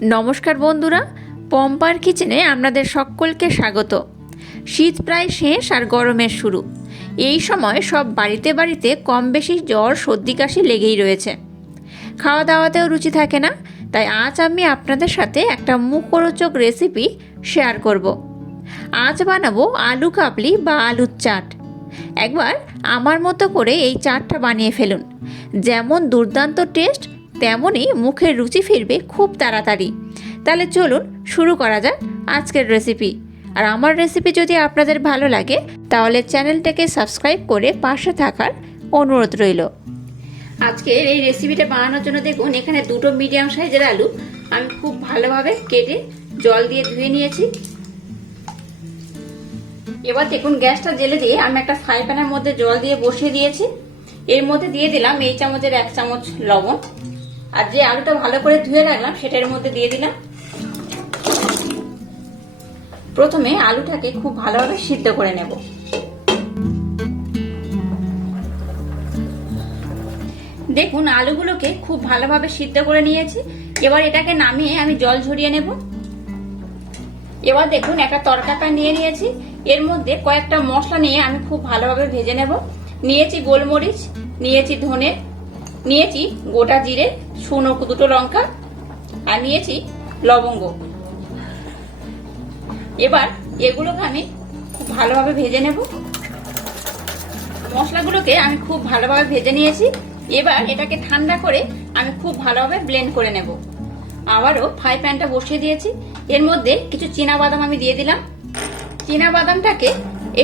নমস্কার বন্ধুরা, পম্পার কিচেনে আপনাদের সকলকে স্বাগত। শীত প্রায় শেষ আর গরমের শুরু। এই সময় সব বাড়িতে বাড়িতে কম বেশি জ্বর সর্দি কাশি লেগেই রয়েছে। খাওয়া দাওয়াতেও রুচি থাকে না, তাই আজ আমি আপনাদের সাথে একটা মুখরোচক রেসিপি শেয়ার করব। আজ বানাবো আলু কাবলি বা আলুর চাট। একবার আমার মতো করে এই চাটটা বানিয়ে ফেলুন। যেমন দুর্দান্ত টেস্ট, তেমনই মুখের রুচি ফিরবে খুব তাড়াতাড়ি। তাহলে চলুন শুরু করা যাক আজকের রেসিপি। আর আমার রেসিপি যদি আপনাদের ভালো লাগে তাহলে চ্যানেলটাকে সাবস্ক্রাইব করে পাশে থাকার অনুরোধ রইল। আজকের এই রেসিপিটা বানানোর জন্য দেখুন, এখানে দুটো মিডিয়াম সাইজের আলু আমি খুব ভালোভাবে কেটে জল দিয়ে ধুয়ে নিয়েছি। এবার দেখুন, গ্যাসটা জ্বেলে দিয়ে আমি একটা ফ্রাই প্যানের মধ্যে জল দিয়ে বসিয়ে দিয়েছি। এর মধ্যে দিয়ে দিলাম এই চামচের 1 চামচ লবণ, আর যে আলুটা ভালো করে ধুয়ে রাখলাম সেটার মধ্যে দিয়ে দিলাম। প্রথমে আলুটাকে খুব ভালোভাবে সিদ্ধ করে নেব। দেখুন, আলুগুলোকে খুব ভালোভাবে সিদ্ধ করে নিয়েছি। এবার এটাকে নামিয়ে আমি জল ঝরিয়ে নেব। এবার দেখুন, একটা তড়কা প্যান নিয়ে নিয়েছি। এর মধ্যে কয়েকটা মশলা নিয়ে আমি খুব ভালোভাবে ভেজে নেব। নিয়েছি গোলমরিচ, নিয়েছি ধনে, নিয়েছি গোটা জিরে, শুকনো 2টো লঙ্কা, আর নিয়েছি লবঙ্গ। এবার এগুলোকে আমি খুব ভালোভাবে ভেজে নেব। মশলাগুলোকে আমি খুব ভালোভাবে ভেজে নিয়েছি। এবার এটাকে ঠান্ডা করে আমি খুব ভালোভাবে ব্লেন্ড করে নেব। আবারও ফ্রাই প্যানটা বসিয়ে দিয়েছি। এর মধ্যে কিছু চীনা বাদাম আমি দিয়ে দিলাম। চীনা বাদামটাকে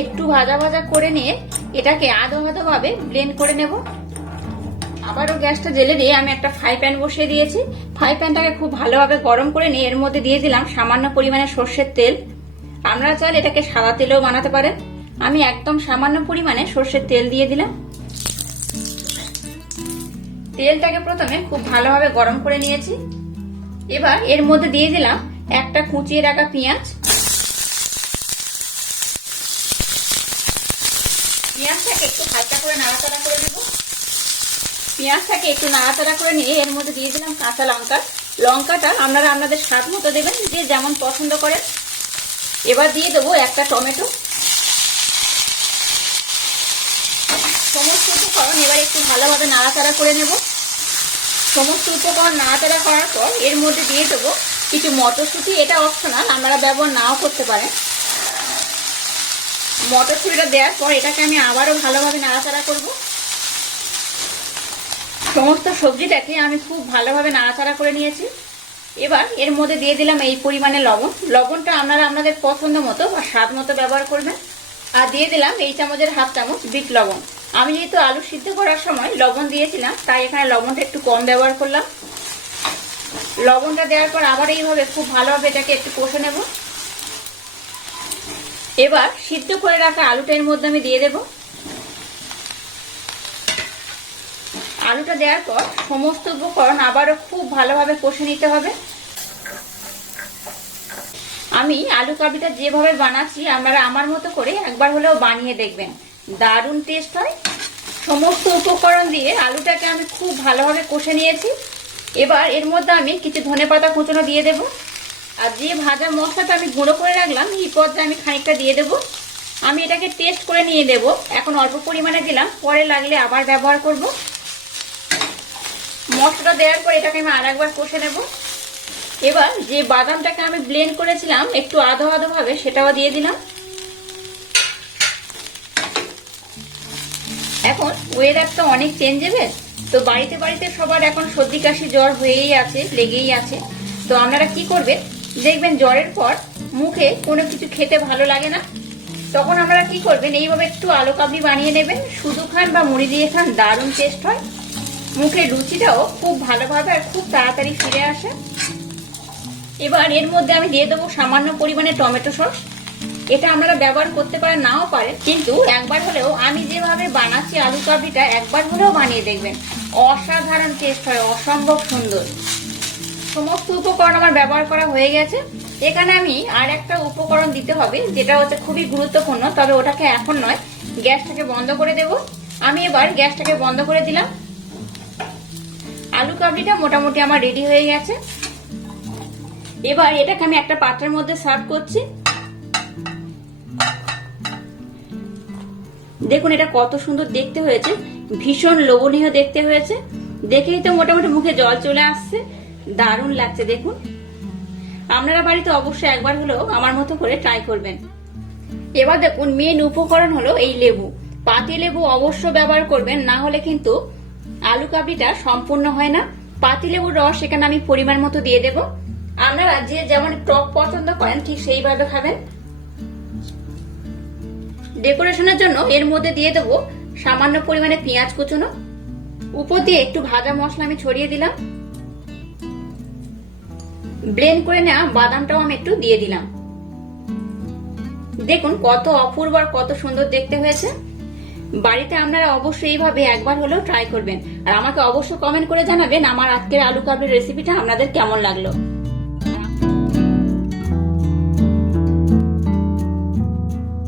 একটু ভাজা ভাজা করে নিয়ে এটাকে আধো আধো ভাবে ব্লেন্ড করে নেব। আবারও গ্যাসটা জ্বেলে দিয়ে আমি একটা ফ্রাই প্যান বসিয়ে দিয়েছি। ফ্রাই প্যানটাকে খুব ভালোভাবে গরম করে নিয়ে এর মধ্যে দিয়ে দিলাম সামান্য পরিমাণে সর্ষের তেল। আপনারা চাইলে এটাকে সাদা তেলেও বানাতে পারেন। আমি একদম সামান্য পরিমাণে সর্ষের তেল দিয়ে দিলাম। তেলটাকে প্রথমে খুব ভালোভাবে গরম করে নিয়েছি। এবার এর মধ্যে দিয়ে দিলাম একটা কুচিয়ে রাখা পেঁয়াজ। পেঁয়াজটাকে একটু হালকা করে নাড়াচাড়া করে নেব। পেঁয়াজটাকে একটু নাড়াচাড়া করে নিয়ে এর মধ্যে দিয়ে দিলাম কাঁচা লঙ্কা। লঙ্কাটা আপনারা আপনাদের স্বাদ মতো দেবেন, যে যেমন পছন্দ করেন। এবার দিয়ে দেবো একটা টমেটো। সমস্ত উপকরণ এবার একটু ভালোভাবে নাড়াচাড়া করে নেব। সমস্ত উপকরণ নাড়াচাড়া করার পর এর মধ্যে দিয়ে দেবো কিছু মটরশুঁটি। এটা অপশনাল, আপনারা ব্যবহার নাও করতে পারেন। মটরশুঁটিটা দেওয়ার পর এটাকে আমি আবারও ভালোভাবে নাড়াচাড়া করব। সমস্ত সবজিটাকে আমি খুব ভালোভাবে নাড়াচাড়া করে নিয়েছি। এবার এর মধ্যে দিয়ে দিলাম এই পরিমাণে লবণ। লবণটা আপনারা আপনাদের পছন্দ মতো বা স্বাদ মতো ব্যবহার করবেন। আর দিয়ে দিলাম এই চামচের 1/2 চামচ বিট লবণ। আমি যেহেতু আলু সিদ্ধ করার সময় লবণ দিয়েছিলাম, তাই এখানে লবণটা একটু কম ব্যবহার করলাম। লবণটা দেওয়ার পর আবার এইভাবে খুব ভালোভাবে এটাকে একটু কষে নেব। এবার সিদ্ধ করে রাখা আলুটা এর মধ্যে আমি দিয়ে দেব। আলুটা দেওয়ার পর সমস্ত উপকরণ আবারও খুব ভালোভাবে কষে নিতে হবে। আমি আলু কাবলিটা যেভাবে বানাচ্ছি আপনারা আমার মতো করে একবার হলেও বানিয়ে দেখবেন, দারুণ টেস্ট হয়। সমস্ত উপকরণ দিয়ে আলুটাকে আমি খুব ভালোভাবে কষে নিয়েছি। এবার এর মধ্যে আমি কিছু ধনেপাতা কুচনো দিয়ে দেব। আর যে ভাজা মশলাটা আমি গুঁড়ো করে রাখলাম এই পর্যায়ে আমি খানিকটা দিয়ে দেব। আমি এটাকে টেস্ট করে নিয়ে দেব। এখন অল্প পরিমাণে দিলাম, পরে লাগলে আবার ব্যবহার করব। মশলাটা দেওয়ার পর এটাকে আমি আরেকবার কষে নেব। এবার যে বাদামটাকে আমি ব্লেন্ড করেছিলাম একটু আধো আধো ভাবে, সেটাও দিয়ে দিলাম। এখন ওয়েদারটা অনেক চেঞ্জেবল, তো বাড়িতে বাড়িতে সবার এখন সর্দি কাশি জ্বর হয়েই আছে, লেগেই আছে। তো আপনারা কি করবেন, দেখবেন জ্বরের পর মুখে কোনো কিছু খেতে ভালো লাগে না, তখন আপনারা কি করবেন, এইভাবে একটু আলু কাবলি বানিয়ে নেবেন। শুধু খান বা মুড়ি দিয়ে খান, দারুণ টেস্ট হয়। মুখের রুচিটাও খুব ভালোভাবে আর খুব তাড়াতাড়ি ফিরে আসে। এবার এর মধ্যে আমি দিয়ে দেবো সামান্য পরিমাণে টমেটো সস। এটা আপনারা ব্যবহার করতে পারেন, নাও পারেন, কিন্তু একবার হলেও আমি যেভাবে বানাচ্ছি আলু কাবলিটা একবার হলেও বানিয়ে দেখবেন। অসাধারণ টেস্ট হয়, অসম্ভব সুন্দর। সমস্ত উপকরণ আমার ব্যবহার করা হয়ে গেছে। এখানে আমি আর একটা উপকরণ দিতে হবে, যেটা হচ্ছে খুবই গুরুত্বপূর্ণ, তবে ওটাকে এখন নয়, গ্যাসটাকে বন্ধ করে দেব। আমি এবার গ্যাসটাকে বন্ধ করে দিলাম। আলু কাবলিটা মোটামুটি আমার রেডি হয়ে গেছে। এবার এটাকে আমি একটা পাত্রের মধ্যে সার্ভ করছি। দেখুন এটা কত সুন্দর দেখতে হয়েছে, ভীষণ লোভনীয় দেখতে হয়েছে। দেখেই তো মোটামুটি মুখে জল চলে আসছে, দারুণ লাগছে। দেখুন আপনারা বাড়িতে অবশ্যই একবার হলেও আমার মতো করে ট্রাই করবেন। এবার দেখুন মেন উপকরণ হলো এই লেবু। পাতি লেবু অবশ্য ব্যবহার করবেন, না হলে কিন্তু আলু কাবলিটা সম্পূর্ণ হয় না। পাতি লেবুর রস এখানে আমি পরিমাণ মতো দিয়ে দেব। আপনারা যে যেমন টক পছন্দ করেন ঠিক সেইভাবে খাবেন। ডেকোরেশনের জন্য এর মধ্যে দিয়ে দেবো সামান্য পরিমাণে পেঁয়াজ কুচনো, উপর দিয়ে একটু ভাজা মশলা আমি ছড়িয়ে দিলাম। ব্লেন্ড করে নেওয়া বাদামটাও আমি একটু দিয়ে দিলাম। দেখুন কত অপূর্ব আর কত সুন্দর দেখতে হয়েছে। বাড়িতে আপনারা অবশ্যই এইভাবে একবার হলেও ট্রাই করবেন, আর আমাকে অবশ্যই কমেন্ট করে জানাবেন আমার আজকের আলু কাবলির রেসিপিটা আপনাদের কেমন লাগলো।